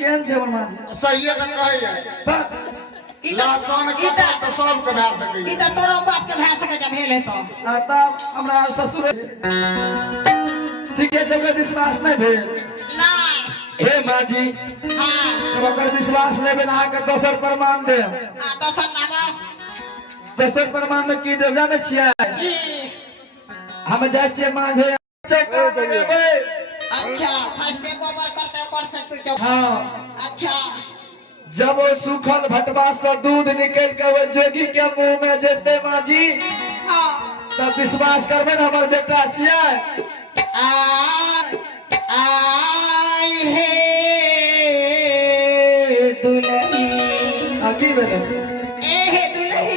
केहन छै हमर माँ सही है कहे लासन के तो सब के भा सके ई त तोरो बाप के भा सके जब भेले तो तब हमरा ससुर ठीक है जगह विश्वास नहीं भेल नहीं हे माँ जी हां जब ओकर विश्वास नहीं भेल अहाँ के दोसर प्रमाण दे आ दोसर नाम दोसर प्रमाण में की देव जाने छियै की हम जाय छियै मांझे चक्का लगाबे अच्छा फर्स्ट गोबर करते कर सकते हो हाँ अच्छा जब वो सूखल भटवा से दूध निकल के वो जोगी के मुंह में जेते माँ जी हां तब विश्वास करबे न हमर बेटा छियै आई हे दुल्हनी की भेलै ए हे दुल्हनी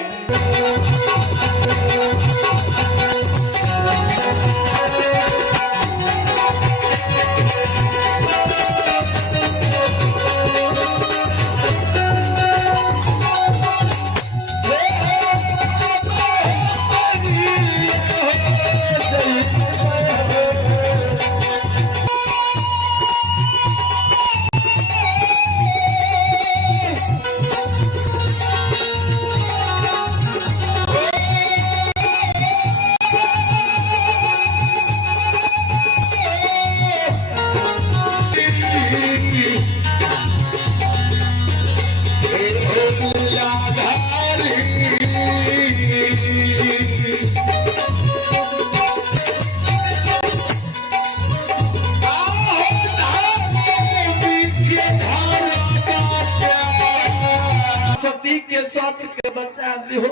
सती के साथ के बच्चा लिहो